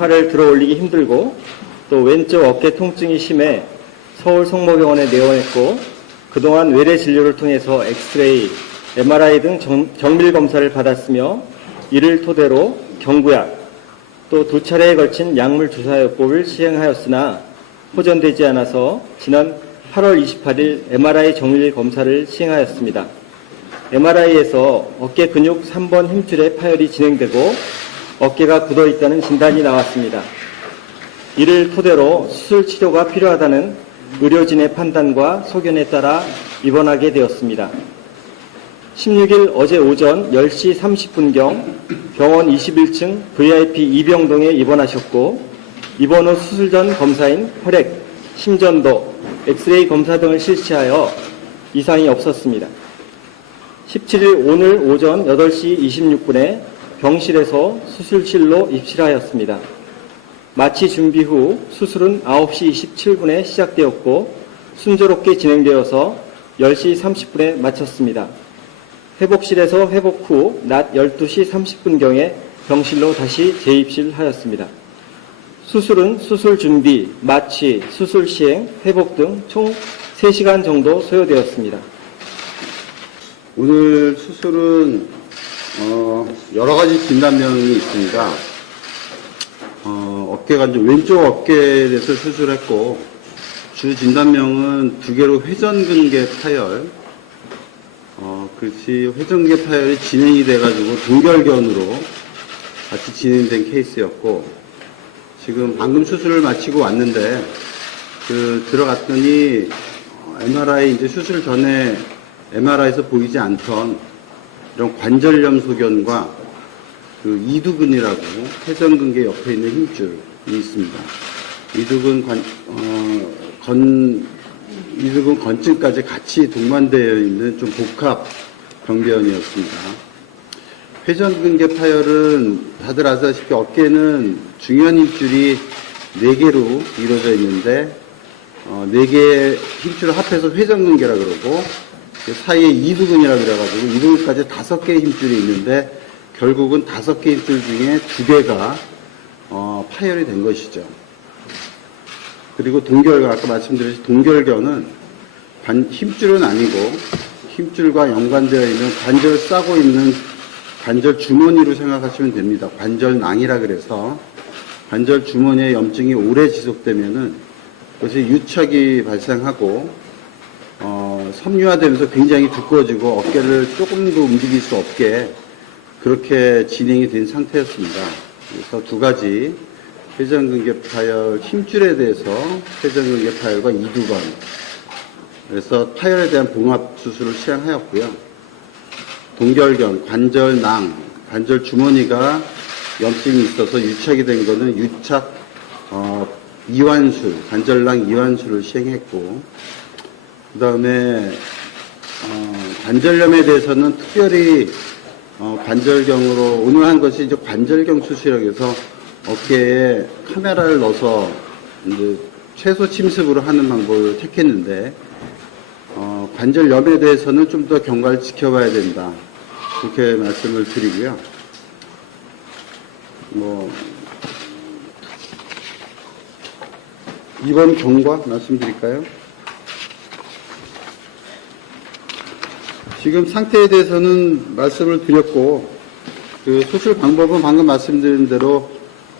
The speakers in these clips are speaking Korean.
팔을 들어 올리기 힘들고 또 왼쪽 어깨 통증이 심해 서울 성모병원에 내원했고 그동안 외래 진료를 통해서 엑스레이, MRI 등 정밀 검사를 받았으며 이를 토대로 경구약, 또 2차례에 걸친 약물 주사요법을 시행하였으나 호전되지 않아서 지난 8월 28일 MRI 정밀 검사를 시행하였습니다. MRI에서 어깨 근육 3번 힘줄에 파열이 진행되고 어깨가 굳어 있다는 진단이 나왔습니다. 이를 토대로 수술 치료가 필요하다는 의료진의 판단과 소견에 따라 입원하게 되었습니다. 16일 어제 오전 10시 30분경 병원 21층 VIP 이병동에 입원하셨고 입원 후 수술 전 검사인 혈액, 심전도, 엑스레이 검사 등을 실시하여 이상이 없었습니다. 17일 오늘 오전 8시 26분에 병실에서 수술실로 입실하였습니다. 마취 준비 후 수술은 9시 27분에 시작되었고 순조롭게 진행되어서 10시 30분에 마쳤습니다. 회복실에서 회복 후 낮 12시 30분경에 병실로 다시 재입실하였습니다. 수술은 수술 준비, 마취, 수술 시행, 회복 등 총 3시간 정도 소요되었습니다. 오늘 수술은 여러 가지 진단명이 있습니다. 어깨가 이제 왼쪽 어깨에 대해서 수술했고 주 진단명은 2개로 회전근개 파열. 그렇지 회전근개 파열이 진행이 돼가지고 동결견으로 같이 진행된 케이스였고 지금 방금 수술을 마치고 왔는데 들어갔더니 MRI 이제 수술 전에 MRI에서 보이지 않던 이런 관절염 소견과 이두근이라고 회전근개 옆에 있는 힘줄이 있습니다. 이두근 건증까지 같이 동반되어 있는 좀 복합 병변이었습니다. 회전근개 파열은 다들 아시다시피 어깨는 중요한 힘줄이 4개로 이루어져 있는데 4개의 힘줄을 합해서 회전근개라 그러고 그 사이에 이두근이라고 그래가지고 이두근까지 5개의 힘줄이 있는데 결국은 5개의 힘줄 중에 2개가 파열이 된 것이죠. 그리고 동결견, 아까 말씀드렸듯이 동결견은 힘줄은 아니고 힘줄과 연관되어 있는 관절 싸고 있는 관절 주머니로 생각하시면 됩니다. 관절낭이라 그래서 관절 주머니에 염증이 오래 지속되면은 그것이 유착이 발생하고 섬유화되면서 굉장히 두꺼워지고 어깨를 조금도 움직일 수 없게 그렇게 진행이 된 상태였습니다. 그래서 2가지 회전근개 파열, 힘줄에 대해서 회전근개 파열과 이두근, 그래서 파열에 대한 봉합 수술을 시행하였고요. 동결견, 관절낭, 관절 주머니가 염증이 있어서 유착이 된 것은 유착 이완술, 관절낭 이완술을 시행했고, 그 다음에 관절염에 대해서는 특별히 관절경으로 오늘 한 것이 이제 관절경 수술이라고 해서 어깨에 카메라를 넣어서 이제 최소 침습으로 하는 방법을 택했는데 관절염에 대해서는 좀 더 경과를 지켜봐야 된다. 그렇게 말씀을 드리고요. 이번 경과 말씀드릴까요? 지금 상태에 대해서는 말씀을 드렸고 그 수술 방법은 방금 말씀드린 대로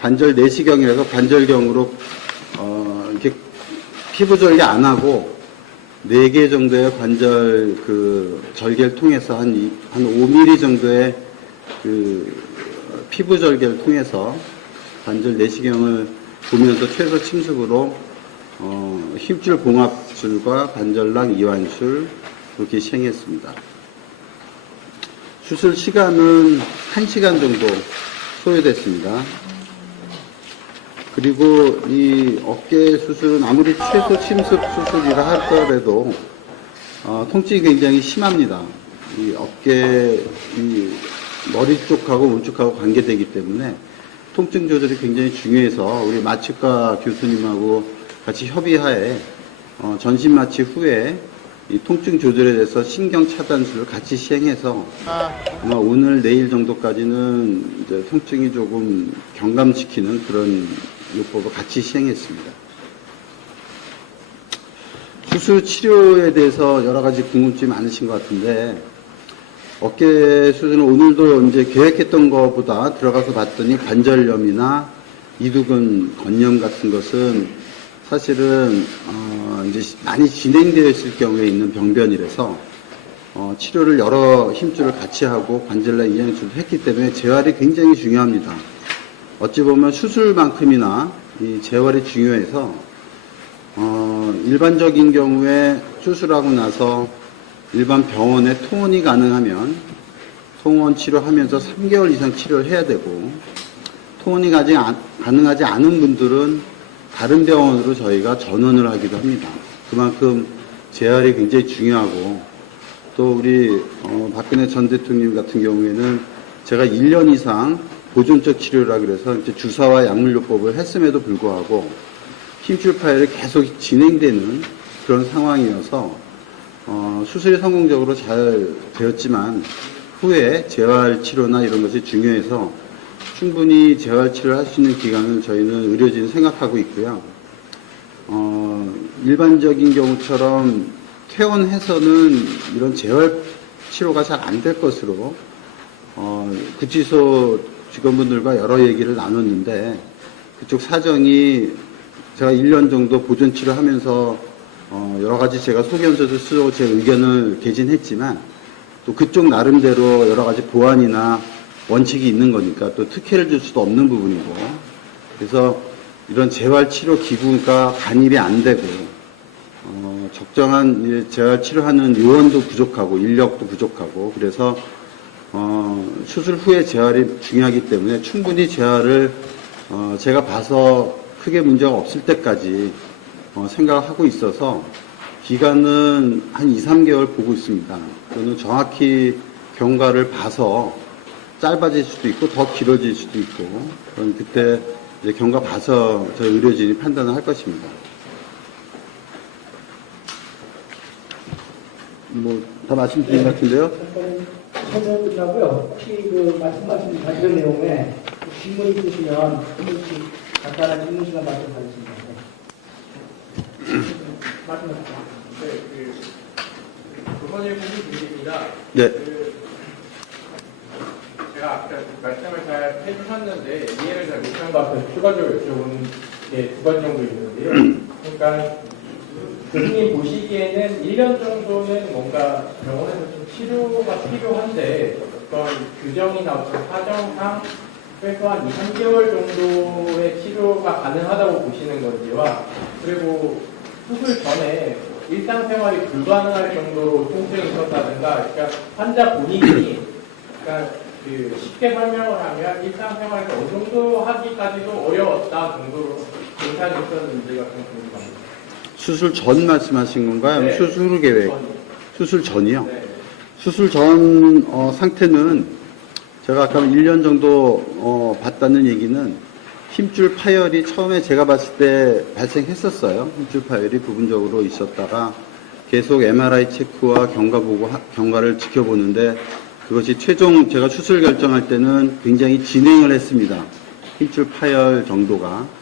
관절 내시경이라서 관절경으로 이렇게 피부 절개 안 하고 4개 정도의 관절 절개를 통해서 한 5mm 정도의 피부 절개를 통해서 관절 내시경을 보면서 최소 침습으로 힘줄 봉합술과 관절낭 이완술 그렇게 시행했습니다. 수술 시간은 1시간 정도 소요됐습니다. 그리고 이 어깨 수술은 아무리 최소 침습 수술이라 하더라도 통증이 굉장히 심합니다. 이 어깨 머리 쪽하고 오른쪽하고 관계되기 때문에 통증 조절이 굉장히 중요해서 우리 마취과 교수님하고 같이 협의하에 전신 마취 후에 이 통증 조절에 대해서 신경 차단술을 같이 시행해서 아마 오늘 내일 정도까지는 이제 통증이 조금 경감시키는 그런 요법을 같이 시행했습니다. 수술 치료에 대해서 여러 가지 궁금증이 많으신 것 같은데, 어깨 수술은 오늘도 이제 계획했던 것보다 들어가서 봤더니 관절염이나 이두근 건염 같은 것은 사실은 이제 많이 진행되어 있을 경우에 있는 병변이라서 치료를 여러 힘줄을 같이 하고 관절내 이완술도 했기 때문에 재활이 굉장히 중요합니다. 어찌 보면 수술만큼이나 이 재활이 중요해서 일반적인 경우에 수술하고 나서 일반 병원에 통원이 가능하면 통원 치료하면서 3개월 이상 치료를 해야 되고, 통원이 가능하지 않은 분들은 다른 병원으로 저희가 전원을 하기도 합니다. 그만큼 재활이 굉장히 중요하고, 또 우리 박근혜 전 대통령 같은 경우에는 제가 1년 이상 보존적 치료라 그래서 이제 주사와 약물요법을 했음에도 불구하고 힘줄 파열이 계속 진행되는 그런 상황이어서 수술이 성공적으로 잘 되었지만 후에 재활 치료나 이런 것이 중요해서 충분히 재활 치료를 할 수 있는 기간을 저희는 의료진 생각하고 있고요. 일반적인 경우처럼 퇴원해서는 이런 재활 치료가 잘 안 될 것으로 구치소 직원분들과 여러 얘기를 나눴는데, 그쪽 사정이 제가 1년 정도 보존 치료하면서 여러 가지 제가 소견서도 쓰고 제 의견을 개진했지만, 또 그쪽 나름대로 여러 가지 보완이나 원칙이 있는 거니까 또 특혜를 줄 수도 없는 부분이고, 그래서 이런 재활 치료 기구가 반입이 안 되고 적정한 재활 치료하는 요원도 부족하고 인력도 부족하고, 그래서 수술 후에 재활이 중요하기 때문에 충분히 재활을 제가 봐서 크게 문제가 없을 때까지 생각을 하고 있어서 기간은 한 2, 3개월 보고 있습니다. 저는 정확히 경과를 봐서 짧아질 수도 있고 더 길어질 수도 있고, 그건 그때 이제 경과 봐서 저희 의료진이 판단을 할 것입니다. 뭐 다 말씀드린 것 같은데요. 설명 끝나고요. 혹시 그 말씀하신 관련 내용에 질문 있으시면 한 분씩 간단한 질문 시간 말씀하겠습니다. 말씀하십시오. 네, 조선일 공부입니다. 네. 제가 아까 말씀을 잘 해주셨는데 이해를 잘 못한 것 같아서 추가적으로 여쭤보는 게 두 가지 정도 있는데요. 그러니까 교수님 보시기에는 1년 정도는 뭔가 병원에서 좀 치료가 필요한데 어떤 규정이나 어떤 사정상 최소한 2, 3개월 정도의 치료가 가능하다고 보시는 건지와, 그리고 수술 전에 일상생활이 불가능할 정도로 통증이 있었다든가, 그러니까 환자 본인이 그러니까 쉽게 설명을 하면 일상생활에서 어느 정도 하기까지도 어려웠다 정도로 증상이 있었는지가 좀 궁금합니다. 수술 전 말씀하신 건가요? 네. 수술 후 계획? 전이요. 수술 전이요? 네. 수술 전 상태는 제가 아까 1년 정도 봤다는 얘기는 힘줄 파열이 처음에 제가 봤을 때 발생했었어요. 힘줄 파열이 부분적으로 있었다가 계속 MRI 체크와 경과를 지켜보는데, 그것이 최종 제가 수술 결정할 때는 굉장히 진행을 했습니다. 힘줄 파열 정도가.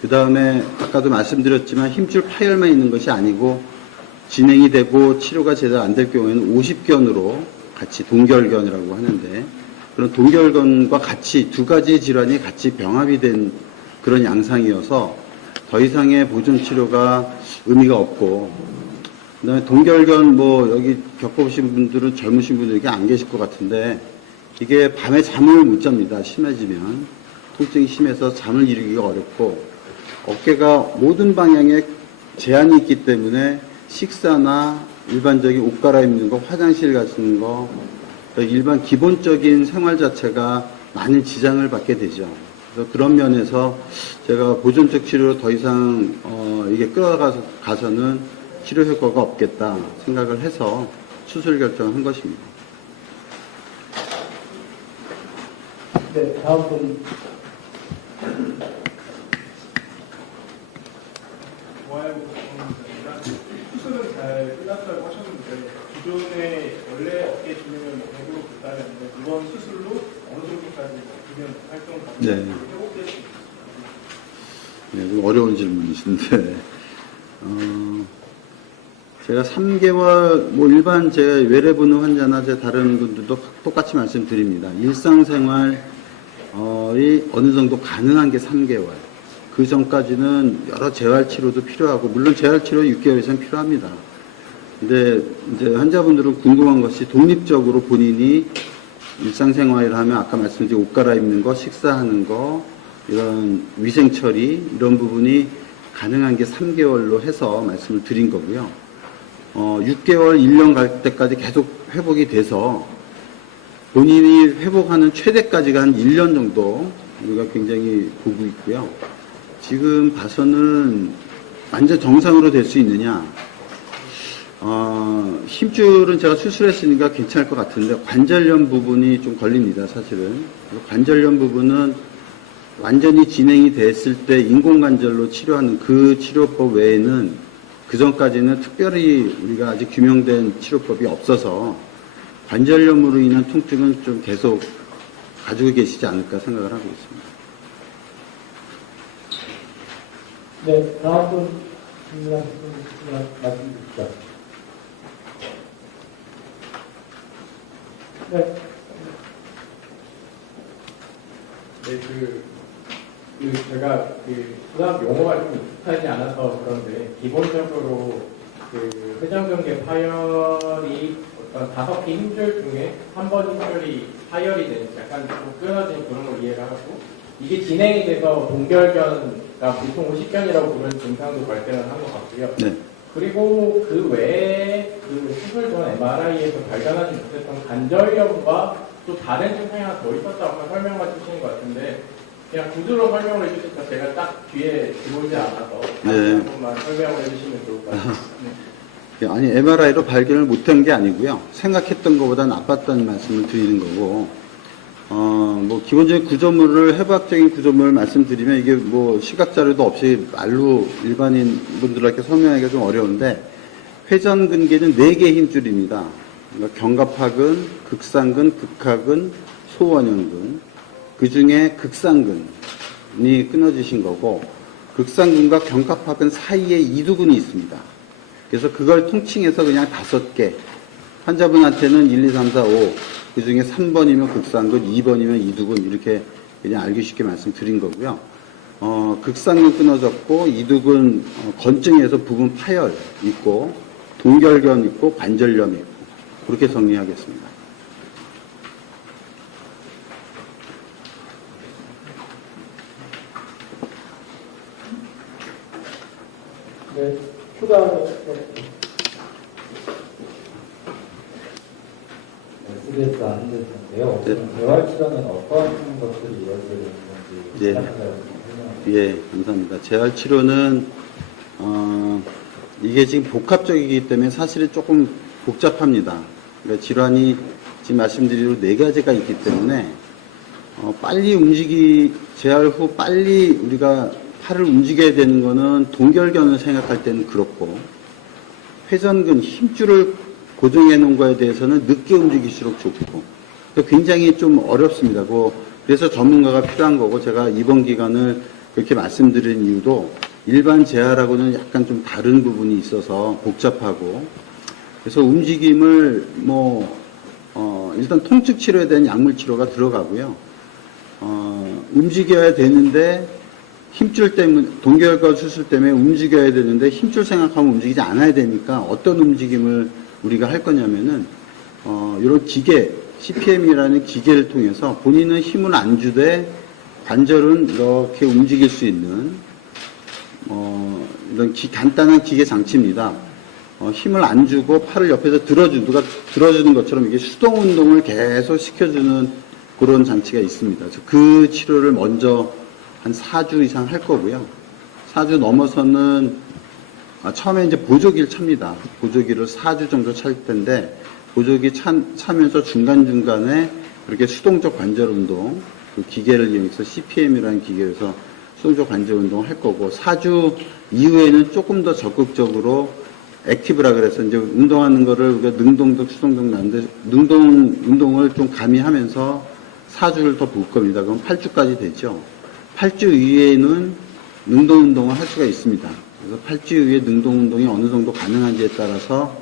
그 다음에 아까도 말씀드렸지만 힘줄 파열만 있는 것이 아니고 진행이 되고 치료가 제대로 안 될 경우에는 50견으로 같이 동결견이라고 하는데, 그런 동결견과 같이 두 가지 질환이 같이 병합이 된 그런 양상이어서 더 이상의 보존 치료가 의미가 없고, 그다음에 동결견 뭐 여기 겪어보신 분들은 젊으신 분들이 안 계실 것 같은데, 이게 밤에 잠을 못 잡니다. 심해지면 통증이 심해서 잠을 이루기가 어렵고, 어깨가 모든 방향에 제한이 있기 때문에 식사나 일반적인 옷 갈아입는 거, 화장실 가시는 거, 일반 기본적인 생활 자체가 많은 지장을 받게 되죠. 그래서 그런 면에서 제가 보존적 치료로 더 이상 이게 끌어가서는 치료 효과가 없겠다 생각을 해서 수술 결정을 한 것입니다. 네, 다음 분. 수술은 잘 끝났다고 하셨는데 기존에 원래 어깨 진행을 100으로 붙다는데 이번 수술로 어느 정도까지 기존 활동 네. 회복될 수 있을까요? 네, 좀 어려운 질문이신데, 제가 3개월, 뭐 일반 제 외래분의 환자나 제 다른 분들도 똑같이 말씀드립니다. 일상생활이 어느 정도 가능한 게 3개월. 그 전까지는 여러 재활치료도 필요하고, 물론 재활치료 6개월 이상 필요합니다. 근데 이제 환자분들은 궁금한 것이 독립적으로 본인이 일상생활을 하면 아까 말씀드린 옷 갈아입는 거, 식사하는 거, 이런 위생 처리, 이런 부분이 가능한 게 3개월로 해서 말씀을 드린 거고요. 6개월, 1년 갈 때까지 계속 회복이 돼서 본인이 회복하는 최대까지가 한 1년 정도 우리가 굉장히 보고 있고요. 지금 봐서는 완전 정상으로 될 수 있느냐? 힘줄은 제가 수술했으니까 괜찮을 것 같은데 관절염 부분이 좀 걸립니다, 사실은. 관절염 부분은 완전히 진행이 됐을 때 인공관절로 치료하는 그 치료법 외에는 그 전까지는 특별히 우리가 아직 규명된 치료법이 없어서 관절염으로 인한 통증은 좀 계속 가지고 계시지 않을까 생각을 하고 있습니다. 네, 다음 분 질문하실 분 말씀 주시죠. 네. 네, 제가 수학 용어가 좀 익숙하지 않아서 그런데 기본적으로 회전근개 파열이 어떤 5개 힘줄 중에 한 번 힘줄이 파열이 되는 약간 좀 끊어진 그런 걸 이해를 하고 이게 진행이 돼서 동결견과 보통 호식견이라고 부르는 증상도 발생을 한 것 같고요. 네. 그리고 그 외에 수술 전 MRI에서 발견하지 못했던 관절염과 또 다른 증상이 하나 더 있었다고 설명해 주시는 것 같은데 그냥 구두로 설명을 해주시니까 제가 딱 뒤에 들어오지 않아서 네. 한 번만 설명을 해주시면 좋을 것 같아요. 네. 아니, MRI로 발견을 못한 게 아니고요. 생각했던 것보다 나빴다는 말씀을 드리는 거고, 뭐, 기본적인 구조물을, 해부학적인 구조물을 말씀드리면 이게 뭐, 시각자료도 없이 말로 일반인 분들에게 설명하기가 좀 어려운데, 회전근개는 4개의 힘줄입니다. 그러니까 견갑하근, 극상근, 극하근, 소원형근. 그 중에 극상근이 끊어지신 거고, 극상근과 견갑하근 사이에 이두근이 있습니다. 그래서 그걸 통칭해서 그냥 5개. 환자분한테는 1, 2, 3, 4, 5. 그 중에 3번이면 극상근, 2번이면 이두근, 이렇게 그냥 알기 쉽게 말씀드린 거고요. 극상근 끊어졌고, 이두근 건증에서 부분 파열 있고, 동결견 있고, 관절염 있고. 그렇게 정리하겠습니다. 네, 추가로 SBS 안 됐는데요. 네. 재활치료는 어떤 것들이 이루어지는 건지 예. 예, 감사합니다. 재활치료는, 이게 지금 복합적이기 때문에 사실은 조금 복잡합니다. 그러니까 질환이 지금 말씀드린 4가지가 있기 때문에, 빨리 재활 후 빨리 우리가 팔을 움직여야 되는 거는 동결견을 생각할 때는 그렇고, 회전근, 힘줄을 고정해 놓은 거에 대해서는 늦게 움직일수록 좋고, 굉장히 좀 어렵습니다. 그래서 전문가가 필요한 거고, 제가 이번 기간을 그렇게 말씀드린 이유도 일반 재활하고는 약간 좀 다른 부분이 있어서 복잡하고, 그래서 움직임을 일단 통증 치료에 대한 약물 치료가 들어가고요. 움직여야 되는데, 힘줄 때문에, 동결과 수술 때문에 움직여야 되는데, 힘줄 생각하면 움직이지 않아야 되니까 어떤 움직임을 우리가 할 거냐면은, 이런 기계, CPM이라는 기계를 통해서 본인은 힘을 안 주되 관절은 이렇게 움직일 수 있는, 이런 간단한 기계 장치입니다. 힘을 안 주고 팔을 옆에서 누가 들어주는 것처럼 이게 수동 운동을 계속 시켜주는 그런 장치가 있습니다. 그래서 그 치료를 먼저 한 4주 이상 할 거고요. 4주 넘어서는 처음에 이제 보조기를 찹니다. 보조기를 4주 정도 찰 텐데 보조기 차면서 중간중간에 그렇게 수동적 관절 운동, 그 기계를 이용해서 CPM이라는 기계에서 수동적 관절 운동을 할 거고 4주 이후에는 조금 더 적극적으로 액티브라 그래서 이제 운동하는 거를 우리가 능동적, 수동적 나는데 운동을 좀 가미하면서 4주를 더 볼 겁니다. 그럼 8주까지 되죠. 8주 이후에는 능동 운동을 할 수가 있습니다. 그래서 8주 이후에 능동 운동이 어느 정도 가능한지에 따라서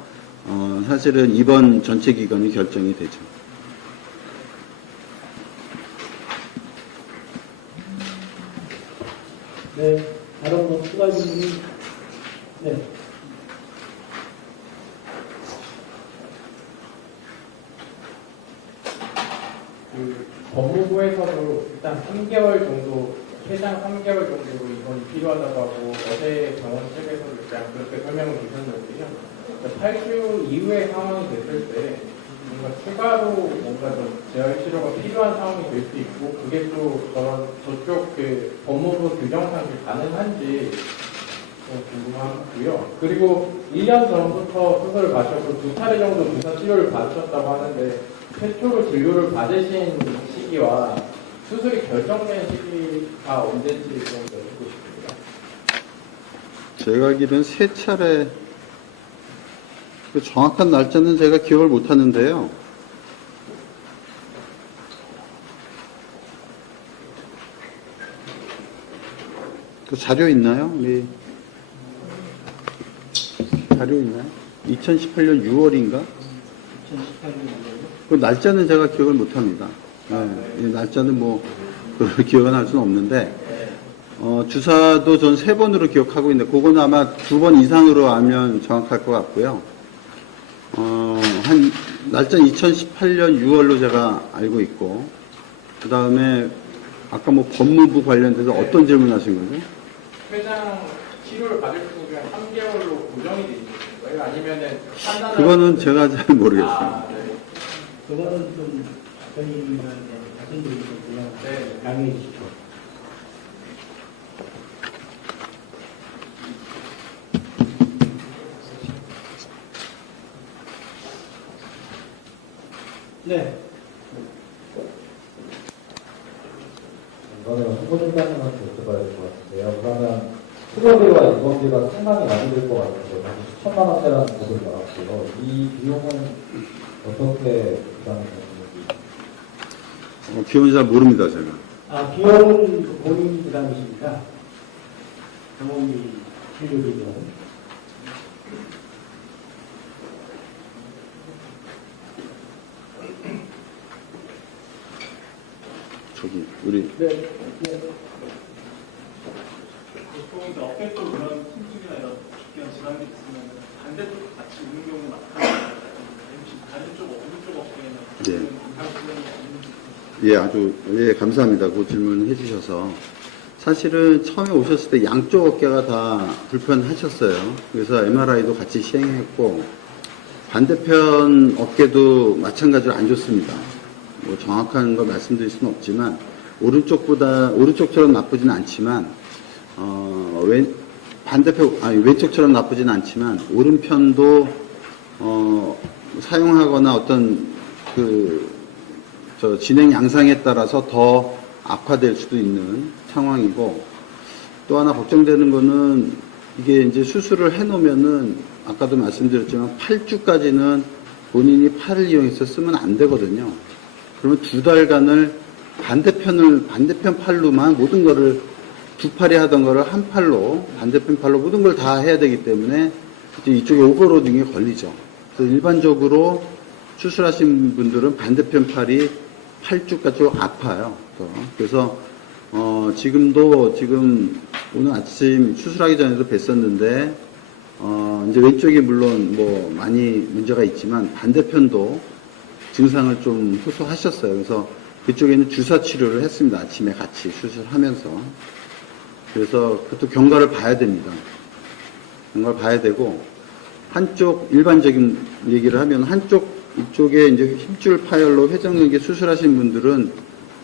사실은 이번 전체 기간이 결정이 되죠. 네, 다른 뭐 추가 질문이 네. 그 법무부에서도 일단 3개월 정도, 최장 3개월 정도로 입원이 필요하다고 하고 어제 병원 측에서도 일단 그렇게 설명을 주셨는데요. 8주 이후의 상황이 됐을 때 뭔가 추가로 뭔가 좀 재활 치료가 필요한 상황이 될 수 있고 그게 또 저쪽 그 법무부 규정상 가능한지 좀 궁금하고요. 그리고 1년 전부터 수술을 받으셨고 2차례 정도 주사 치료를 받으셨다고 하는데 최초로 진료를 받으신 시기와 수술이 결정된 시기가 언제인지 좀 여쭙고 싶습니다. 제가 알기로는 3차례, 그 정확한 날짜는 제가 기억을 못 하는데요. 그 자료 있나요? 네. 자료 있나요? 2018년 6월인가? 2018년 그 날짜는 제가 기억을 못 합니다. 네. 이 날짜는 뭐, 그걸 기억은 할 수는 없는데, 주사도 전 3번으로 기억하고 있는데, 그거는 아마 2번 이상으로 알면 정확할 것 같고요. 한, 날짜 2018년 6월로 제가 알고 있고, 그 다음에, 아까 뭐 법무부 관련돼서 어떤 질문 하신 거죠? 최장 치료를 받을 수 있는 3개월로 고정이 되어 있는 거예요? 아니면은 판단을 그거는 제가 잘 모르겠어요. 아, 네. 그거는 좀 대표님한테 말씀드리겠고요. 네. 양해해 주십시오. 네. 이거는 후보진단님한테 여쭤봐야 될 것 같은데요. 그러면 치료비와 입원비가 상당히 많이 들 것 같은데, 다시 수천만 원대라는 보도를 나왔고요. 이 비용은 어떻게 부담이 되는지. 기억은 잘 모릅니다, 제가. 아, 비용은 본인 부담이십니까? 병원비 치료 비용. 저기, 우리, 네. 네. 보통 이제 어깨 쪽 이런 통증이나 이런 기한 질환이 있으면 반대쪽 같이 오는 경우가 많다고 혹시 다른 쪽 어느 쪽 어깨에는 네. 건강 있는지 예, 아주, 예, 감사합니다. 그 질문 해주셔서. 사실은 처음에 오셨을 때 양쪽 어깨가 다 불편하셨어요. 그래서 MRI도 같이 시행했고, 반대편 어깨도 마찬가지로 안 좋습니다. 뭐 정확한 거 말씀드릴 수는 없지만, 오른쪽처럼 나쁘진 않지만, 왼쪽처럼 나쁘진 않지만, 오른편도, 사용하거나 어떤, 진행 양상에 따라서 더 악화될 수도 있는 상황이고, 또 하나 걱정되는 거는, 이게 이제 수술을 해놓으면은, 아까도 말씀드렸지만, 8주까지는 본인이 팔을 이용해서 쓰면 안 되거든요. 그러면 2달간을 반대편 팔로만 모든 거를 두 팔이 하던 거를 한 팔로, 반대편 팔로 모든 걸 다 해야 되기 때문에 이제 이쪽에 오버로딩이 걸리죠. 그래서 일반적으로 수술하신 분들은 반대편 팔이 8주까지 좀 아파요. 그래서, 지금 오늘 아침 수술하기 전에도 뵀었는데, 이제 왼쪽이 물론 뭐 많이 문제가 있지만 반대편도 증상을 좀 호소하셨어요. 그래서 그쪽에는 주사 치료를 했습니다. 아침에 같이 수술하면서. 그래서 그것도 경과를 봐야 됩니다. 경과를 봐야 되고, 한쪽, 일반적인 얘기를 하면 이쪽에 이제 힘줄 파열로 회전근개 수술하신 분들은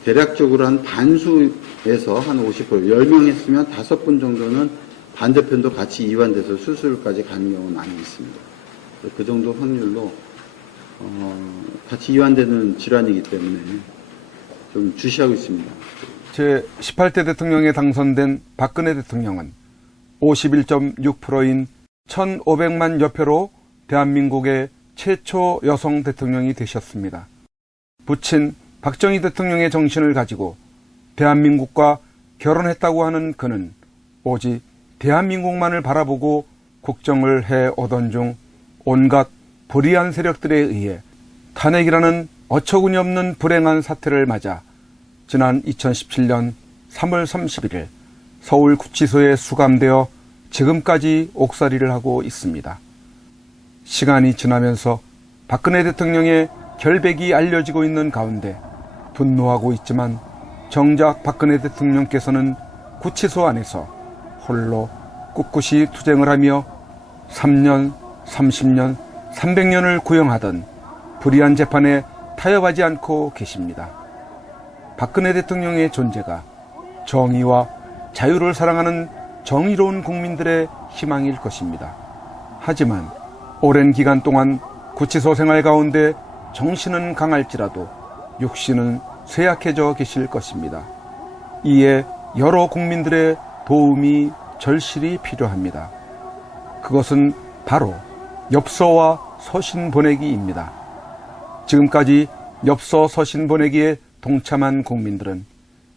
대략적으로 한 반수에서 한 50%, 10명 했으면 5분 정도는 반대편도 같이 이완돼서 수술까지 가는 경우는 많이 있습니다. 그 정도 확률로, 같이 이완되는 질환이기 때문에 좀 주시하고 있습니다. 제18대 대통령에 당선된 박근혜 대통령은 51.6%인 1,500만 여표로 대한민국의 최초 여성 대통령이 되셨습니다. 부친 박정희 대통령의 정신을 가지고 대한민국과 결혼했다고 하는 그는 오직 대한민국만을 바라보고 국정을 해오던 중 온갖 불의한 세력들에 의해 탄핵이라는 어처구니 없는 불행한 사태를 맞아 지난 2017년 3월 31일 서울 구치소에 수감되어 지금까지 옥살이를 하고 있습니다. 시간이 지나면서 박근혜 대통령의 결백이 알려지고 있는 가운데 분노하고 있지만 정작 박근혜 대통령께서는 구치소 안에서 홀로 꿋꿋이 투쟁을 하며 3년, 30년, 300년을 구형하던 불의한 재판에 타협하지 않고 계십니다. 박근혜 대통령의 존재가 정의와 자유를 사랑하는 정의로운 국민들의 희망일 것입니다. 하지만 오랜 기간 동안 구치소 생활 가운데 정신은 강할지라도 육신은 쇠약해져 계실 것입니다. 이에 여러 국민들의 도움이 절실히 필요합니다. 그것은 바로 엽서와 서신 보내기입니다. 지금까지 엽서 서신 보내기에 동참한 국민들은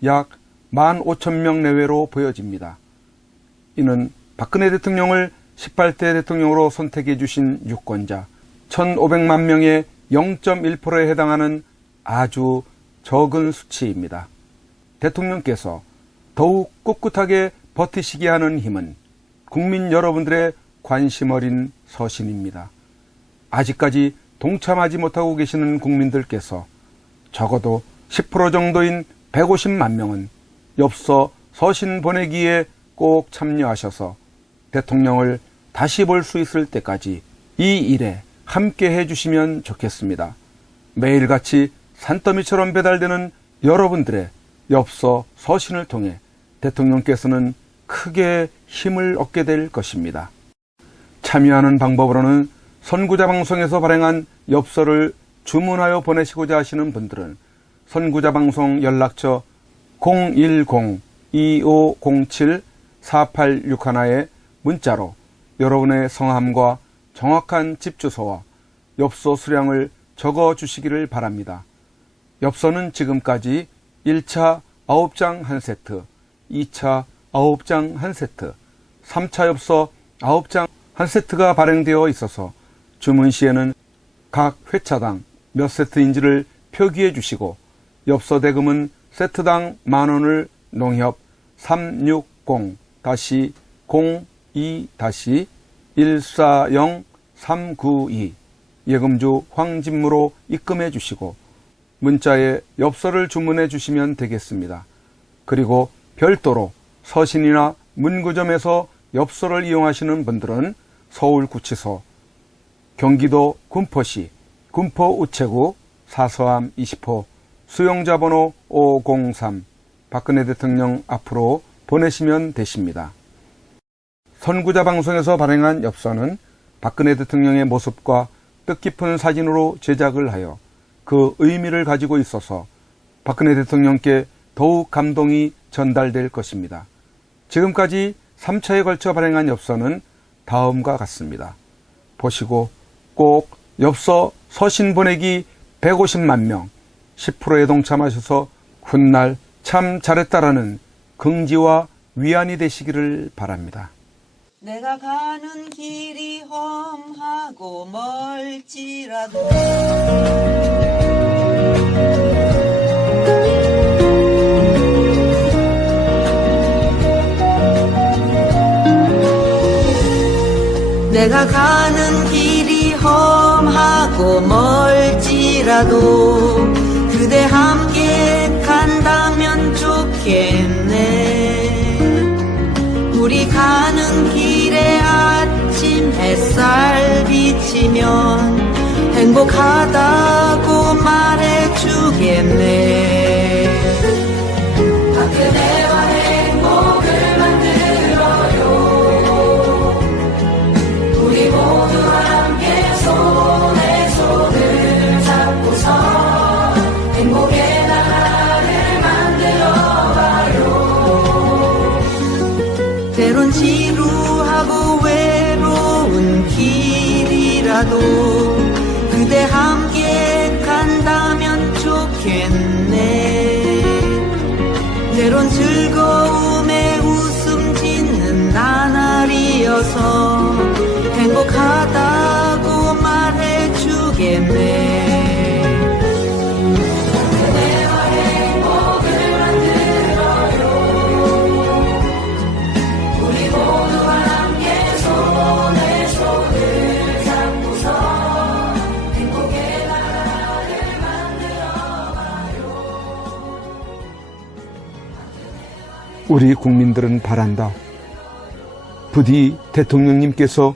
약 15,000명 내외로 보여집니다. 이는 박근혜 대통령을 18대 대통령으로 선택해 주신 유권자 1,500만 명의 0.1%에 해당하는 아주 적은 수치입니다. 대통령께서 더욱 꿋꿋하게 버티시게 하는 힘은 국민 여러분들의 관심 어린 서신입니다. 아직까지 동참하지 못하고 계시는 국민들께서 적어도 10% 정도인 150만 명은 엽서 서신 보내기에 꼭 참여하셔서 대통령을 다시 볼 수 있을 때까지 이 일에 함께 해주시면 좋겠습니다. 매일같이 산더미처럼 배달되는 여러분들의 엽서 서신을 통해 대통령께서는 크게 힘을 얻게 될 것입니다. 참여하는 방법으로는 선구자 방송에서 발행한 엽서를 주문하여 보내시고자 하시는 분들은 선구자 방송 연락처 010-2507-4861에 문자로 여러분의 성함과 정확한 집 주소와 엽서 수량을 적어 주시기를 바랍니다. 엽서는 지금까지 1차 9장 1세트, 2차 9장 1세트, 3차 엽서 9장 1세트가 발행되어 있어서 주문 시에는 각 회차당 몇 세트인지를 표기해 주시고 엽서 대금은 세트당 10,000원을 농협 360-02-140-392 예금주 황진무로 입금해 주시고 문자에 엽서를 주문해 주시면 되겠습니다. 그리고 별도로 서신이나 문구점에서 엽서를 이용하시는 분들은 서울구치소, 경기도 군포시 군포우체구 사서함 20호 수용자 번호 503 박근혜 대통령 앞으로 보내시면 되십니다. 선구자 방송에서 발행한 엽서는 박근혜 대통령의 모습과 뜻깊은 사진으로 제작을 하여 그 의미를 가지고 있어서 박근혜 대통령께 더욱 감동이 전달될 것입니다. 지금까지 3차에 걸쳐 발행한 엽서는 다음과 같습니다. 보시고 꼭 엽서 서신 보내기 150만 명 10%에 동참하셔서 훗날 참 잘했다라는 긍지와 위안이 되시기를 바랍니다. 내가 가는 길이 험하고 멀지라도 내가 가는 길이 험하고 멀지라도 그대 함께 간다면 좋겠네. 우리 가는 길에 아침 햇살 비치면 행복하다고 말해주겠네. 그대와 행복을 만들어요. 우리 모두 함께 손에 손을 잡고서 행복의 나라를 만들어봐요. 때론 지루하고 외로운 어려운 길이라도 그대 함께 간다면 좋겠네. 때론 즐거움에 웃음 짓는 나날이어서 행복하다고 말해주겠네. 그대와 행복을 만들어요. 우리 모두와 함께 손에 손을 잡고서 행복의 나라를 만들어봐요. 우리 국민들은 바란다. 부디 대통령님께서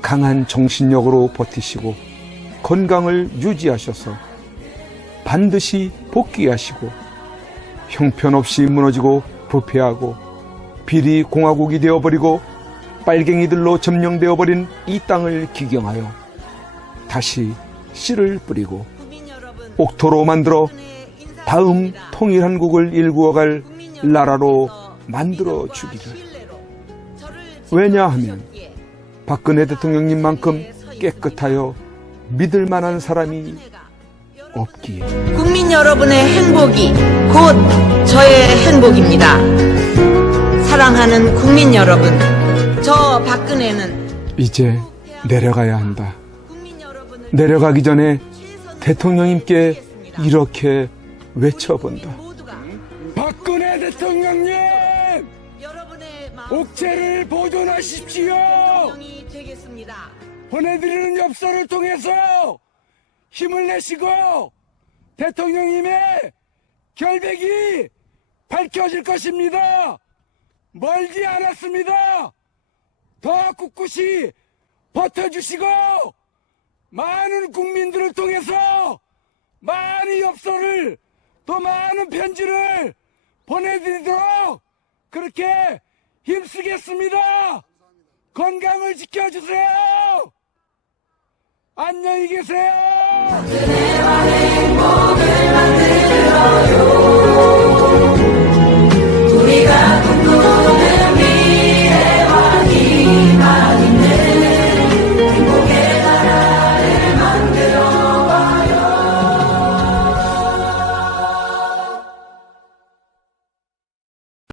강한 정신력으로 버티시고 건강을 유지하셔서 반드시 복귀하시고 형편없이 무너지고 부패하고 비리 공화국이 되어버리고 빨갱이들로 점령되어버린 이 땅을 기경하여 다시 씨를 뿌리고 옥토로 만들어 다음 통일한국을 일구어갈 나라로 만들어 주기를. 왜냐하면 박근혜 대통령님만큼 깨끗하여 믿을 만한 사람이 없기에. 국민 여러분의 행복이 곧 저의 행복입니다. 사랑하는 국민 여러분, 저 박근혜는 이제 내려가야 한다. 내려가기 전에 대통령님께 이렇게 외쳐본다. 박근혜 대통령님! 옥체를 보존하십시오! 보내드리는 엽서를 통해서 힘을 내시고 대통령님의 결백이 밝혀질 것입니다. 멀지 않았습니다. 더 꿋꿋이 버텨주시고 많은 국민들을 통해서 많은 엽서를 또 많은 편지를 보내드리도록 그렇게 힘쓰겠습니다. 건강을 지켜주세요. 안녕히 계세요. 그대와 행복을 만들어요. 우리가